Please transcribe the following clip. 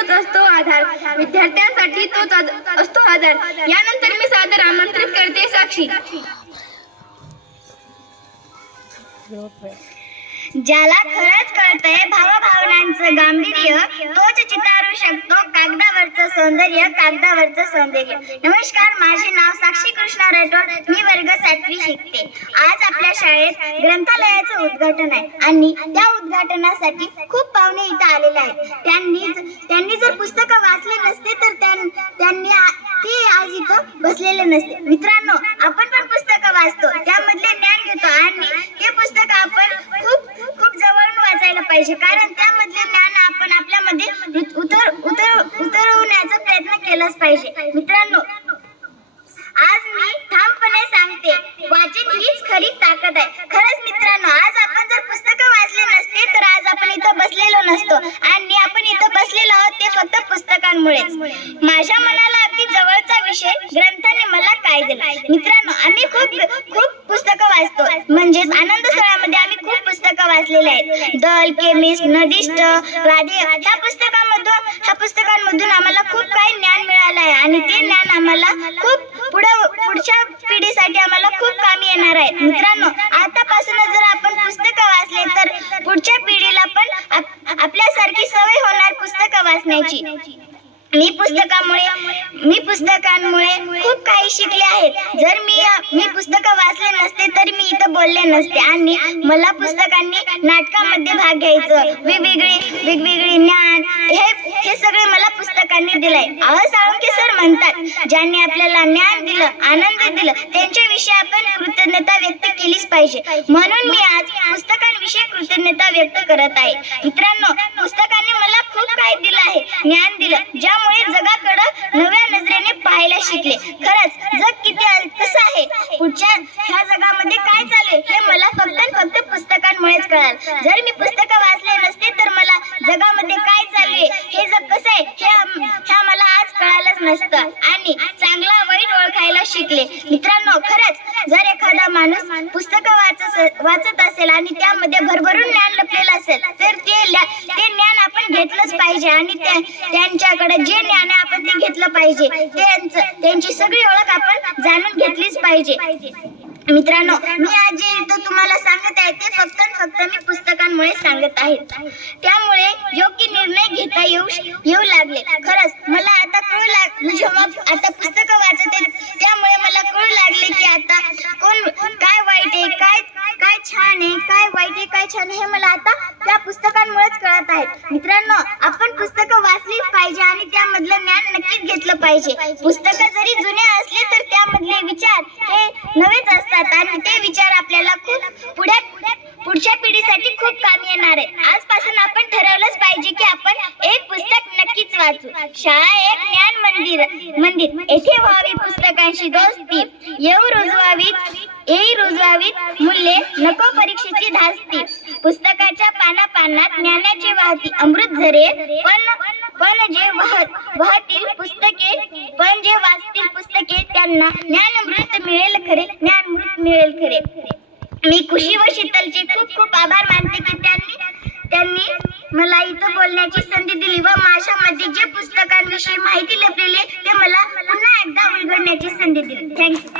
तोच असतो आधार. विद्यार्थ्यांसाठी तोच असतो आधार. यानंतर मी सादर आमंत्रित करते साक्षी. ज्याला खरंच कळतंय भावभावनांचं गांभीर्य तोच चितारू शकतो कागदावरचं सौंदर्य कागदावरचं सौंदर्य. नमस्कार माझे नाव साक्षी कृष्णा राठोड मी वर्ग सातवी शिकते. आज आपल्या शाळेत ग्रंथालयाचं उद्घाटन आहे आणि त्या उद्घाटनासाठी खूप पाहुणे इथं आलेले आहेत. त्यांनी त्यांनी जर पुस्तकं वाचले नसते तर त्यांनी ते आज इथं बसलेले नसते. मित्रांनो आपण पण पुस्तकं वाचतो त्यामधले ज्ञान घेतो आणि हे पुस्तक आपण खूप खूप जवळून वाचायला पाहिजे कारण ज्ञान आपण आपल्यामध्ये उतर उतर उतरवण्याचा प्रयत्न केलाच पाहिजे. मित्रांनो आज मी ठामपणे सांगते वाचन हीच खरी ताकद आहे. खरंच मित्रांनो आज आपण जर पुस्तकं वाचले नसते तर आज आपण इथं बसलेलो नसतो. आणि आपण इथं बसलेलो आहोत ते फक्त पुस्तकांमुळेच. पुस्तकाने मला काय दिलं? मित्रांनो आम्ही खूप खूप पुस्तकं वाचतो. म्हणजेच आनंद स्थळामध्ये आम्ही खूप पुस्तकं वाचलेली आहेत. दल केमिस्ट नदिष्ट राधे ह्या पुस्तकामधून ह्या पुस्तकांमधून आम्हाला खूप काही ज्ञान मिळालं आहे. आणि ते ज्ञान आम्हाला खूप पुढे पुढच्या पिढीसाठी आम्हाला खूप कामी येणार आहे. मित्रांनो आतापासूनच जर आपण पुस्तकं वाचले तर पुढच्या पिढीला पण आपल्यासारखी सवय होणार पुस्तकं वाचण्याची. मी पुस्तकामुळे मी पुस्तकांमुळे खूप काही शिकले आहेत जर मी मी पुस्तकं वाचले नसते तर मी इथं बोलले नसते. आणि मला पुस्तकांनी नाटकामध्ये भाग घ्यायचं. वेगवेगळे वेगवेगळे ज्ञान हे हे सगळे मला पुस्तकांनी दिलंय. अहो साळुंके सर म्हणतात ज्यांनी आपल्याला ज्ञान दिलं आनंद दिलं त्यांच्याविषयी आपण कृतज्ञता व्यक्त केलीच पाहिजे. म्हणून मी आज पुस्तकांविषयी कृतज्ञता व्यक्त करत आहे. मित्रांनो पुस्तकांनी मला खूप काही दिलं आहे? ज्ञान दिलं. ज्यामुळे जगाकडं नव्या नजरेने पाहायला शिकले. खरंच जग किती अल्पस आहे? पुढच्या ह्या जगामध्ये काय चालू आहे? हे मला फक्त फक्त पुस्तकांमुळेच कळाल. जर मी पुस्तक वाचले नसते तर मला जगामध्ये काय चालू आहे? हे जग कसं आहे? हे ह्या मला आज कळालंच नसतं. आणि चांगला वाईट ओळखायला शिकले. मित्रांनो खरंच जर एखादा माणूस पुस्तक वाचत वाचत असेल आणि त्यामध्ये भरभरून ज्ञान लपलेलं असेल तर ते ते ज्ञान आपण घेतलंच पाहिजे आणि त्यांच्याकडे जे ज्ञान आहे आपण ते घेतलं पाहिजे. त्यांची सगळी ओळख आपण जाणून घेतलीच पाहिजे. मित्रांनो मी आज जे इथं तुम्हाला सांगत आहे ते फक्त फक्त मी पुस्तकांमुळे सांगत आहे. त्यामुळे योग्य निर्णय घेता येऊ येऊ लागले खरंच मला आता कळू लाग मी जेव्हा आता पुस्तकं वाचत आहे त्यामुळे मला कळू लागले की आता कोण काय वाईट आहे काय काय छान आहे काय वाईट आहे काय छान हे मला आता त्या पुस्तकांमुळेच कळत आहे. मित्रांनो आपण पुस्तकं वाचली पाहिजे आणि त्यामधलं ज्ञान नक्कीच घेतलं पाहिजे. पुस्तकं जरी जुने असले तर त्यामधले विचार हे नवेच असतात आणि ते विचार आपल्याला खूप पुढे पुढच्या पिढीसाठी खूप काम येणार आहे. आजपासून आपण ठरवलंच पाहिजे की आपण एक पुस्तक नक्कीच वाचू. शाळा एक ज्ञान मंदिर मंदिर. येथे व्हावी पुस्तकांशी दोस्ती. येऊ रुजवावीत येई रुजवावीत. मूल्ये नको परीक्षेची धास्ती. पुस्तकाच्या पाना पानात ज्ञानाची वाहती. अमृत झरे पण पण जे वाहत वाहतील पुस्तके पण जे वाचतील पुस्तके त्यांना ज्ञान ज्ञानमृत मिळेल खरे. ज्ञान ज्ञानमृत मिळेल खरे. मी खुशी व शीतलचे खूप खूप आभार मानते की त्यांनी त्यांनी मला इथं बोलण्याची संधी दिली व माझ्यामध्ये जे पुस्तकांविषयी माहिती लपलेली ते